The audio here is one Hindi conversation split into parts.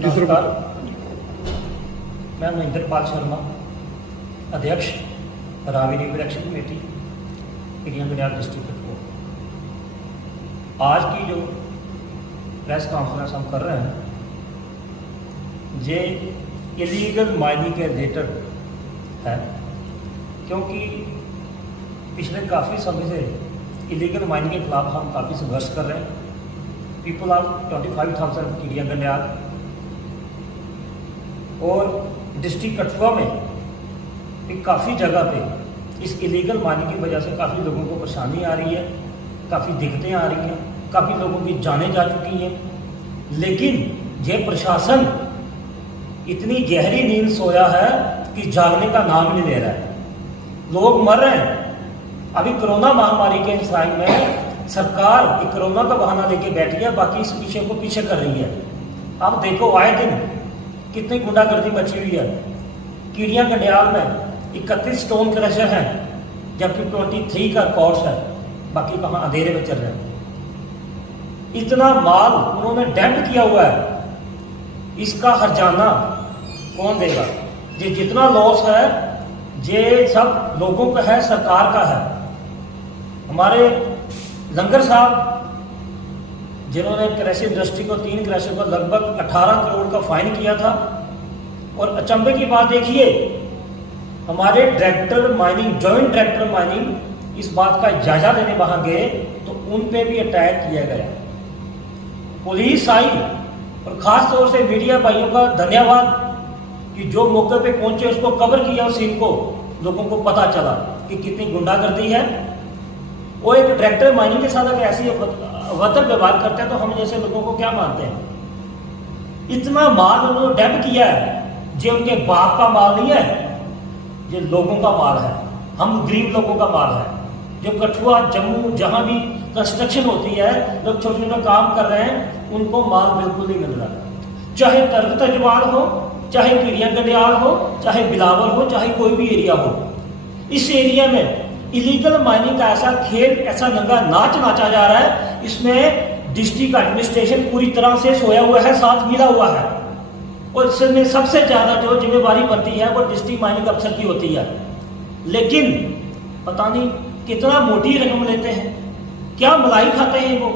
नमस्कार, मैं महेंद्र पाल शर्मा, अध्यक्ष Ravi river action committee Kiriyan Gandyal district Kathua. आज की जो प्रेस कॉन्फ्रेंस हम कर रहे हैं ये इलीगल माइनिंग के रिलेटेड है, क्योंकि पिछले काफ़ी समय से इलीगल माइनिंग के खिलाफ हम काफ़ी संघर्ष कर रहे हैं। पीपल आर 25,000 किरियां गंडियाल और डिस्ट्रिक्ट कठुआ में भी काफ़ी जगह पे इस इलीगल माइनिंग की वजह से काफ़ी लोगों को परेशानी आ रही है, काफ़ी दिक्कतें आ रही हैं, काफ़ी लोगों की जानें जा चुकी हैं। लेकिन ये प्रशासन इतनी गहरी नींद सोया है कि जागने का नाम नहीं ले रहा है। लोग मर रहे हैं। अभी कोरोना महामारी के टाइम में सरकार कोरोना का बहाना लेके बैठी है, बाकी इस विषय को पीछे कर रही है। आप देखो आए दिन कितनी गुंडागर्दी मची हुई है। किरियां गंडियाल में 31 स्टोन क्रशर हैं, जबकि 23 का कोर्स है, बाकी कहाँ अंधेरे में चल रहे हैं। इतना माल उन्होंने डैम्प किया हुआ है, इसका हर्जाना कौन देगा? ये जितना लॉस है ये सब लोगों का है, सरकार का है। हमारे लंगर साहब जिन्होंने कृषि इंडस्ट्री को 3 क्रशर को लगभग 18 करोड़ का फाइन किया था, और अचंभे की बात देखिए हमारे director mining, joint director mining इस बात का जायजा लेने वहां गए तो उन पे भी अटैक किया गया। पुलिस आई और खास तौर से मीडिया भाइयों का धन्यवाद कि जो मौके पे पहुंचे उसको कवर किया, उस सीन को लोगों को पता चला कि कितनी गुंडागर्दी है। वो एक डायरेक्टर माइनिंग के साथ अगर ऐसी अभद्र व्यवहार करते हैं तो हम जैसे लोगों को क्या मानते हैं? इतना माल उन्होंने डैम्प किया है, जो उनके बाप का माल नहीं है, ये लोगों का माल है, हम गरीब लोगों का माल है। जो कठुआ, जम्मू, जहां भी कंस्ट्रक्शन होती है, लोग छोटे छोटे काम कर रहे हैं, उनको माल बिल्कुल नहीं मिल रहा। चाहे तर्क तजवाल हो, चाहे किरियां गंडियाल हो, चाहे बिलावर हो, चाहे कोई भी एरिया हो, इस एरिया में इलीगल माइनिंग का ऐसा खेल, ऐसा नंगा नाच नाचा जा रहा है। इसमें डिस्ट्रिक्ट एडमिनिस्ट्रेशन पूरी तरह से सोया हुआ है, साथ मिला हुआ है, और इसमें सबसे ज्यादा जो जिम्मेवारी बनती है वो डिस्ट्रिक्ट माइनिंग अफसर की होती है। लेकिन पता नहीं कितना मोटी रकम लेते हैं, क्या मलाई खाते हैं वो,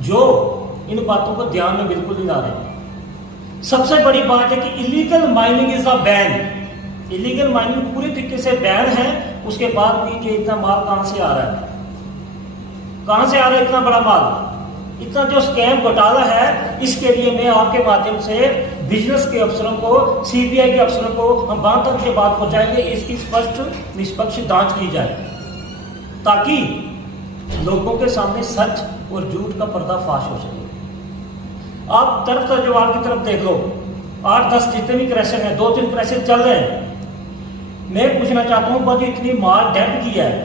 जो इन बातों को ध्यान में बिल्कुल नहीं ला रहे। सबसे बड़ी बात है कि illegal mining is a ban. Illegal mining पूरी तरीके से बैन है, उसके बाद भी कि इतना माल कहां से आ रहा है, कहां से आ रहा है इतना बड़ा माल, इतना जो स्कैम घोटाला है। इसके लिए मैं आपके माध्यम से बिजनेस के अफसरों को, सीबीआई के अफसरों को हम वहां तक ये बात पहुंचाएंगे, इसकी स्पष्ट निष्पक्ष जांच की जाए, ताकि लोगों के सामने सच और झूठ का पर्दाफाश हो सके। आप तर्क तजवाल की तरफ देख लो, 8-10 जितने भी क्रशर हैं, 2-3 क्रशर चल रहे हैं। मैं पूछना चाहता हूँ, बस इतनी माल डैम्प किया है,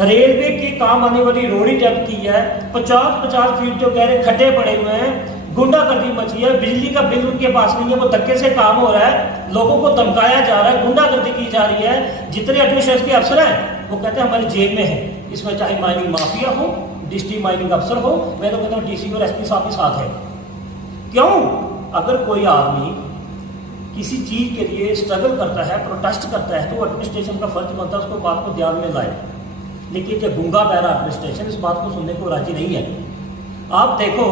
रेलवे के काम आने वाली रोड़ी डैम्प की है, 50-50 फीट जो कह रहे खड्डे पड़े हुए हैं, गुंडागर्दी मची है, बिजली का बिल उनके पास नहीं है, वो धक्के से काम हो रहा है, लोगों को धमकाया जा रहा है, गुंडागर्दी की जा रही है। जितने एडमिनिस्ट्रेशन के अफसर हैं वो कहते हैं हमारी जेब में है, इसमें चाहे माइनिंग माफिया हो, डिस्ट्रिक्ट माइनिंग अफसर हो, मैं तो कहता हूँ डीसी और एसपी साहब के साथ है। क्यों? अगर कोई आदमी किसी चीज के लिए स्ट्रगल करता है, प्रोटेस्ट करता है, तो एडमिनिस्ट्रेशन का फर्ज बनता है उसको बात को ध्यान में लाए। लेकिन जो गूंगा बहरा एडमिनिस्ट्रेशन इस बात को सुनने को राजी नहीं है। आप देखो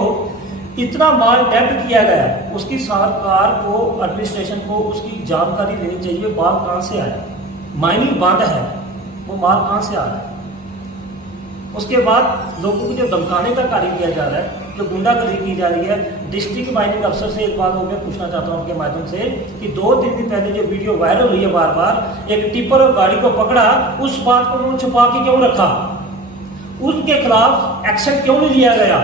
इतना माल डैम्प किया गया, उसकी सरकार को, एडमिनिस्ट्रेशन को उसकी जानकारी लेनी चाहिए, माल कहां से आया, माइनिंग बंद है, वो माल कहां से आ रहा है। उसके बाद लोगों को जो धमकाने का कार्य किया जा रहा है, जो गुंडागर्दी की जा रही है, डिस्ट्रिक्ट माइनिंग अफसर से एक बात मैं पूछना चाहता हूं आपके माध्यम से कि 2-3 दिन पहले जो वीडियो वायरल हुई है, बार बार एक टिप्पर और गाड़ी को पकड़ा, उस बात को उन्होंने छुपा के क्यों रखा? उनके खिलाफ एक्शन क्यों नहीं लिया गया?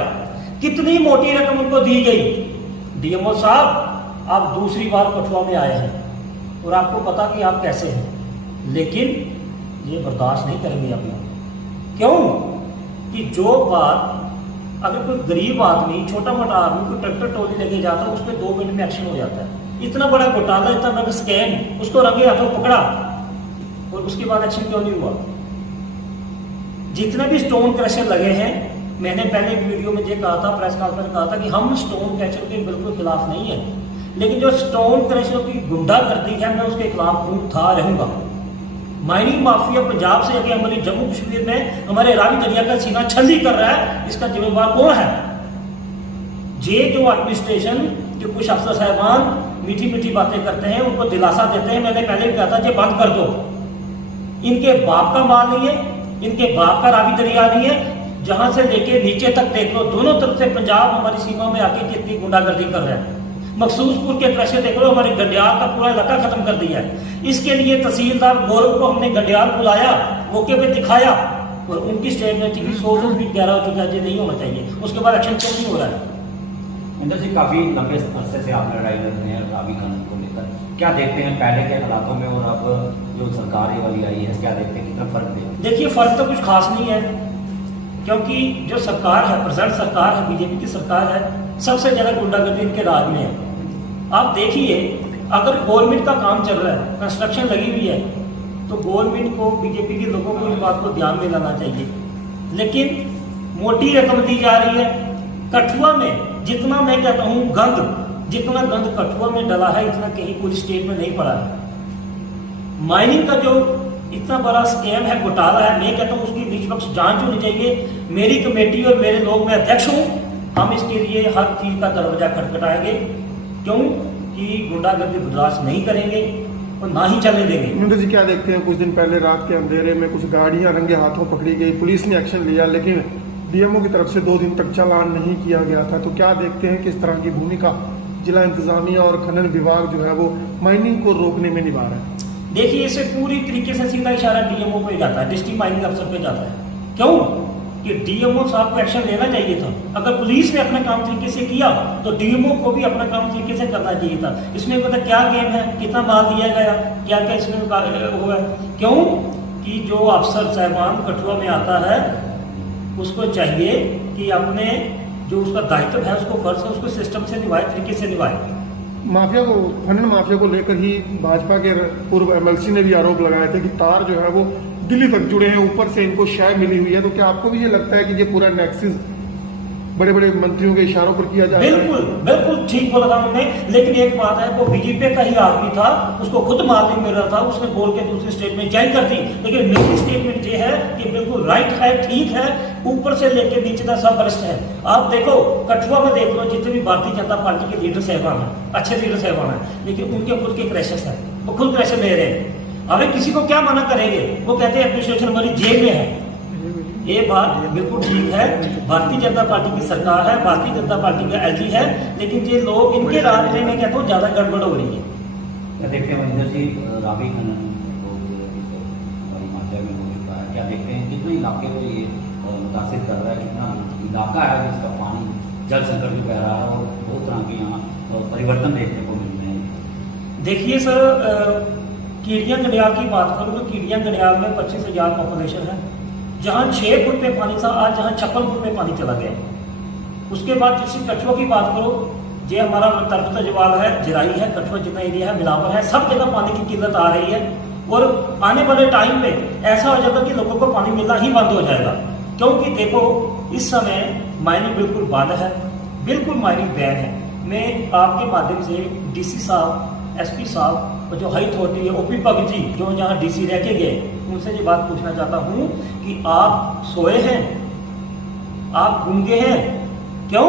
कितनी मोटी रकम उनको दी गई? डीएमओ साहब, आप दूसरी बार कठुआ में आए हैं और आपको पता कि आप कैसे हैं, लेकिन ये बर्दाश्त नहीं करेंगे आप लोग। क्यों? कि जो बात अगर कोई गरीब आदमी, छोटा मोटा आदमी कोई ट्रैक्टर ट्रॉली लेके जाता है, उस पर 2 मिनट में एक्शन हो जाता है। इतना बड़ा घोटाला, इतना बड़ा स्कैम, उसको रंगे हाथों पकड़ा और उसके बाद एक्शन क्यों नहीं हुआ? जितने भी स्टोन क्रशर लगे हैं, मैंने पहले वीडियो में ये कहा था, प्रेस कॉन्फ्रेंस कहा था कि हम स्टोन क्रशर के बिल्कुल खिलाफ नहीं है, लेकिन जो स्टोन क्रशरों की गुंडागर्दी है, मैं उसके खिलाफ हूँ था रहूंगा। माइनिंग माफिया पंजाब से आगे हमारे जम्मू कश्मीर में हमारे रावी दरिया का सीना छल्ली कर रहा है, इसका जिम्मेवार कौन है? ये जो एडमिनिस्ट्रेशन जो कुछ अफसर साहबान मीठी मीठी बातें करते हैं, उनको दिलासा देते हैं, मैंने पहले भी कहा था ये बंद कर दो। इनके बाप का माल नहीं है, इनके बाप का रावी दरिया नहीं है। जहां से लेके नीचे तक देख लो, दोनों तरफ से पंजाब हमारी सीमा में आके कितनी गुंडागर्दी कर रहा है। मखसूसपुर के क्रशे देख लो, हमारे गंडियाल का पूरा इलाका खत्म कर दिया है। इसके लिए तहसीलदार गौरव को हमने गंडियाल बुलाया, मौके पे दिखाया, और उनकी स्टेटमेंट थी 100 फीट गहरा हो चुका है, ये नहीं होना चाहिए। उसके बाद एक्शन क्यों नहीं हो रहा है? इंदर जी, काफ़ी लंबे अरसे से आप लड़ाई लड़ रहे हैं रावी कानून को लेकर, क्या देखते हैं पहले के हालातों में और अब जो सरकार ये वाली आई है, क्या देखते हैं, कितना फर्क देखते हैं? देखिए, फर्क तो कुछ खास नहीं है, क्योंकि जो सरकार है, प्रेजेंट सरकार है, बीजेपी की सरकार है, सबसे ज़्यादा गुंडागर्दी इनके राज में है। आप देखिए, अगर गवर्नमेंट का काम चल रहा है, कंस्ट्रक्शन लगी हुई है, तो गवर्नमेंट को, बीजेपी के लोगों को इस बात को ध्यान में लाना चाहिए। लेकिन मोटी रकम दी जा रही है। कठुआ में जितना, मैं कहता हूँ, जितना गंद कठुआ में डला है, इतना कहीं पूरी स्टेट में नहीं पड़ा है। माइनिंग का जो इतना बड़ा स्कैम है, घोटाला है, मैं कहता हूँ उसकी निष्पक्ष जांच होनी चाहिए। मेरी कमेटी और मेरे लोग, मैं अध्यक्ष हूँ, हम इसके लिए हर चीज का दरवाजा खटखटाएंगे। क्यों कि गुंडागर्दी बर्दाश्त नहीं करेंगे और ना ही चलने देंगे। मुंडा जी, क्या देखते हैं, कुछ दिन पहले रात के अंधेरे में कुछ गाड़ियां रंगे हाथों पकड़ी गई, पुलिस ने एक्शन लिया, लेकिन डीएमओ की तरफ से 2 दिन तक चालान नहीं किया गया था। तो क्या देखते हैं किस तरह की भूमिका जिला इंतजामिया और खनन विभाग जो है वो माइनिंग को रोकने में निभा रहा है? देखिए, इसे पूरी तरीके से सीधा इशारा डीएमओ पे जाता है, डिस्ट्रिक्ट माइनिंग अफसर पे जाता है। क्यों कि डीएमओ साहब को एक्शन लेना चाहिए था। अगर पुलिस ने अपना काम तरीके से किया तो डीएमओ को भी अपना काम तरीके से करना चाहिए था। इसमें पता क्या गेम है, कितना माल दिया गया, क्या क्या इसमें हुआ। क्यों कि जो अफसर साहबान कठुआ में आता है, उसको चाहिए कि अपने जो उसका दायित्व है, उसको फर्ज है, उसको सिस्टम से निभाए, तरीके से निभाए। माफिया को, खनन माफिया को लेकर ही भाजपा के पूर्व एमएलसी ने भी आरोप लगाए थे कि तार जो है वो दिल्ली तक जुड़े हैं, ऊपर से इनको शय मिली हुई है। तो क्या आपको भी ये लगता है कि ये पूरा नेक्सस बड़े बड़े मंत्रियों के इशारों पर किया जा रहा है? बिल्कुल बिल्कुल ठीक बोला था उन्होंने। लेकिन एक बात है, वो बीजेपी का ही आदमी था, उसको खुद माल नहीं मिल रहा था, उसने बोल के दूसरी स्टेटमेंट जारी कर दी। लेकिन मेरी स्टेटमेंट ये है कि बिल्कुल राइट है, ठीक है, ऊपर से लेकर नीचे तक सब भ्रष्ट है। आप देखो, कठुआ में देख लो, जितने भी भारतीय जनता पार्टी के लीडर साहबान हैं, अच्छे लीडर साहबान हैं, लेकिन उनके खुद के क्रैशेस हैं, वो खुद क्रैशर ले रहे हैं। हमें किसी को क्या मना करेंगे? वो कहते हैं एडमिनिस्ट्रेशन हमारी जेब में है। ये बात बिल्कुल ठीक है, भारतीय जनता पार्टी की सरकार है, भारतीय जनता पार्टी का एलजी है, लेकिन ये लोग, इनके राज में मैं कहता हूँ ज्यादा गड़बड़ हो रही है। क्या देखते हैं महेंद्र जी, रावी खनन हमारी मात्रा में हो चुका है, क्या देखते हैं कितने इलाके को ये मुतासिर कर रहा है, कितना इलाका है जिसका पानी जल संकट भी बह रहा है और बहुत तरह के यहाँ परिवर्तन देखने को मिल रहे हैं? देखिए सर, कीड़िया गंडियाल की बात करूँ तो कीड़िया गंडियाल में 25,000 पॉपुलेशन है। जहाँ 6 फुट में पानी था, आज जहाँ 56 फुट में पानी चला गया। उसके बाद किसी कठुआ की बात करो, जो हमारा तरफ तजवाल है, जराई है, कठुआ जितना एरिया है, बिलावर है, सब जगह पानी की किल्लत आ रही है। और आने वाले टाइम में ऐसा हो जाएगा कि लोगों को पानी मिलना ही बंद हो जाएगा। क्योंकि देखो, इस समय माइनिंग बिल्कुल बंद है, बिल्कुल माइनिंग बैन है। मैं आपके माध्यम से डीसी साहब, एसपी साहब और जो हाई अथॉरिटी है, ओपी भगत जी, जो यहाँ डीसी रह के गए, उनसे ये बात पूछना चाहता हूँ कि आप सोए हैं, आप गूंगे हैं? क्यों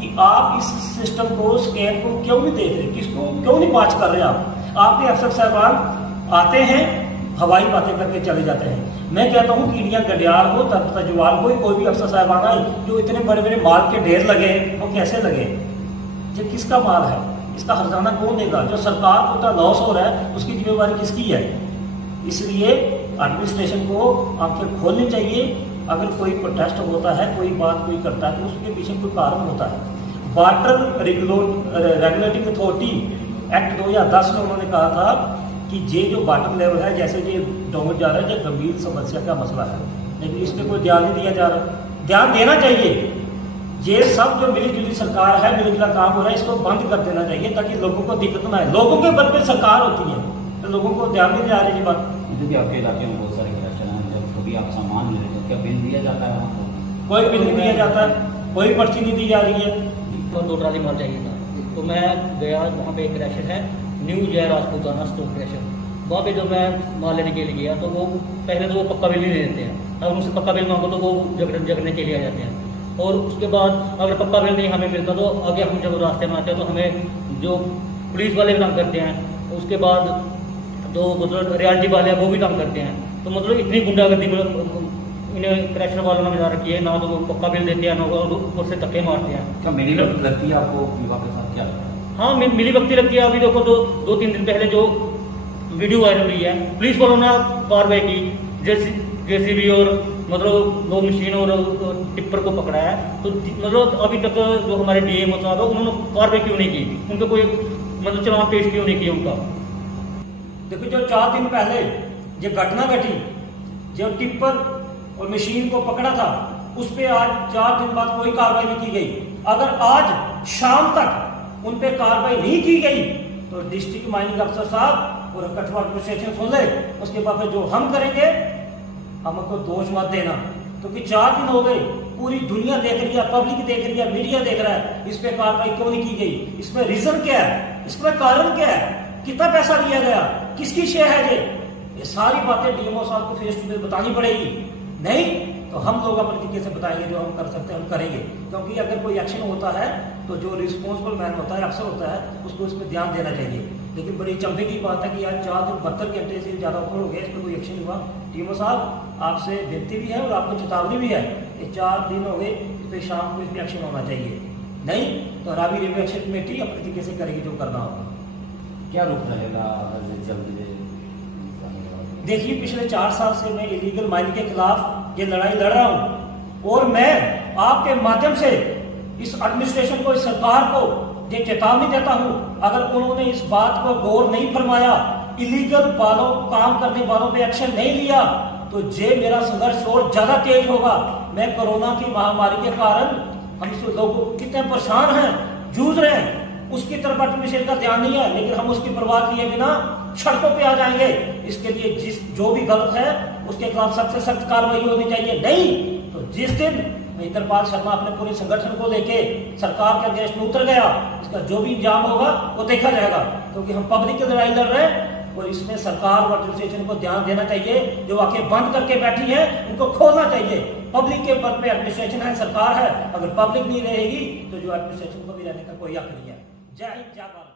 कि आप इस सिस्टम को, स्कैम को क्यों नहीं देख रहे? किसको क्यों नहीं बात कर रहे? आपके अफसर साहबान आते हैं, हवाई बातें करके चले जाते हैं। मैं कहता हूँ कीड़िया गंडियाल हो, तजवाल हो, कोई भी अफसर साहबान आए, जो इतने बड़े बड़े माल के ढेर लगे, वो कैसे लगे? ये किसका माल है? इसका हर्जाना कौन देगा? जो सरकार को इतना लॉस हो रहा है, उसकी जिम्मेवारी किसकी है? इसलिए एडमिनिस्ट्रेशन को आंखें खोलनी चाहिए। अगर कोई प्रोटेस्ट होता है, कोई बात कोई करता है, तो उसके पीछे कोई कारण होता है। वाटर रेगुलेटिंग अथॉरिटी एक्ट 2010 में उन्होंने कहा था कि ये जो वाटर लेवल है, जैसे ये डाउन जा रहा है, ये गंभीर समस्या का मसला है, लेकिन इस पर कोई ध्यान नहीं दिया जा रहा। ध्यान देना चाहिए। ये सब जो मिली जुली सरकार है, मिली जुला काम हो रहा है, इसको बंद कर देना चाहिए ताकि लोगों को दिक्कत ना आए। लोगों के बल पे सरकार होती है, तो लोगों को ध्यान नहीं आ रही। बात क्योंकि आपके इलाके में बहुत सारे कलेक्शन हैं, जब कभी आप सामान ले रहे हो, क्या बिल दिया जाता है वहाँ? कोई बिल नहीं दिया जाता है, कोई पर्ची नहीं दी जा रही है। तो 2 ट्राली माल चाहिए था, तो मैं गया, वहाँ पे एक क्रैशर है न्यू जय राजपूताना स्टोर क्रैशर, वहाँ पे जब मैं माल लेने के लिए गया तो वो पहले तो वो पक्का बिल नहीं देते हैं, अगर उनसे पक्का बिल मांगो तो वो जगने के लिए आ जाते हैं। और उसके बाद अगर पक्का बिल नहीं हमें मिलता तो आगे हम जब रास्ते में आते हैं तो हमें जो पुलिस वाले भी तंग करते हैं, उसके बाद जो मतलब रियल्टी वाले हैं वो भी तंग करते हैं। तो मतलब इतनी गुंडागर्दी इन्हें क्रैशर वालों ने मिला रखी है, ना तो वो पक्का बिल देते हैं ना ऊपर से धक्के मारते हैं। क्या मेरी लगती है आपको विवाह के साथ क्या लगता है? हाँ मिली भगती लगती है। अभी देखो तो 2-3 दिन पहले जो वीडियो वायरल हुई है, पुलिस वालों ने कार्रवाई की, जेसीबी और मतलब दो मशीन और टिप्पर को पकड़ा है। तो मतलब अभी तक जो हमारे डीएम साहब है उन्होंने कार्रवाई क्यों नहीं की, उनका कोई मतलब चलान पेश क्यों नहीं किया उनका। देखो जो 4 दिन पहले जो घटना घटी, जो टिप्पर और मशीन को पकड़ा था, उस पे आज 4 दिन बाद कोई कार्रवाई नहीं की गई। अगर आज शाम तक उन पे कार्रवाई नहीं की गई तो डिस्ट्रिक्ट माइनिंग अफसर साहब और कठुआ एडमिनिस्ट्रेशन सुन ले, उसके बाद फिर जो हम करेंगे हमको दोष मत देना, क्योंकि 4 दिन हो गए, पूरी दुनिया देख रही है, पब्लिक देख रही है, मीडिया देख रहा है, इस पे कार्रवाई क्यों नहीं की गई? इसमें रीजन क्या है, इसमें कारण क्या है, कितना पैसा दिया गया, किसकी शेयर है ये सारी बातें डीएमओ साहब को फेस टू फेस बतानी पड़ेगी। नहीं तो हम लोग अपने तरीके से बताएंगे, जो हम कर सकते हैं हम करेंगे। क्योंकि अगर कोई एक्शन होता है तो जो रिस्पॉन्सिबल मैन होता है, अफसर होता है, उसको इसमें ध्यान देना चाहिए। लेकिन बड़ी चंभे की बात है कि आज 4 दिन 72 घंटे से ज़्यादा ऊपर हो गया, इस पर कोई एक्शन नहीं हुआ। डीएमओ साहब आपसे विनती भी है और आपको चेतावनी भी है, ये 4 दिन हो गए, इस पर शाम को इस पर एक्शन होना चाहिए। नहीं तो रावी रेलवे एक्शन कमेटी अपने तरीके से करेगी जो करना होगा। क्या रुख रहेगा अगर जल्द? देखिए पिछले 4 साल से मैं इलीगल माइनिंग के खिलाफ ये लड़ाई लड़ रहा हूं और मैं आपके माध्यम से इस एडमिनिस्ट्रेशन को, इस सरकार को ये चेतावनी देता हूं, अगर उन्होंने इस बात को गौर नहीं फरमाया, इलीगल वालों काम करने वालों पे एक्शन नहीं लिया तो जे मेरा संघर्ष और ज्यादा तेज होगा। मैं कोरोना की महामारी के कारण हम लोग कितने परेशान हैं, जूझ रहे हैं, उसकी तरफ एडमिनिस्ट्रेशन का ध्यान नहीं है, लेकिन हम उसकी परवाह किए बिना सड़कों पे आ जाएंगे। इसके लिए जो भी गलत है उसके खिलाफ सख्त से सख्त कार्रवाई होनी चाहिए। नहीं तो जिस दिन महेंद्रपाल शर्मा अपने पूरे संगठन को लेके सरकार के अगेंस्ट में उतर गया, इसका जो भी इंजाम होगा वो देखा जाएगा, क्योंकि हम पब्लिक की लड़ाई लड़ रहे हैं और इसमें सरकार और एडमिनिस्ट्रेशन को ध्यान देना चाहिए। जो आंखें बंद करके बैठी है उनको खोलना चाहिए। पब्लिक के पद पे एडमिनिस्ट्रेशन है, सरकार है, अगर पब्लिक नहीं रहेगी तो जो एडमिनिस्ट्रेशन को भी रहने का कोई हक नहीं है। जय हिंद, जय भारत।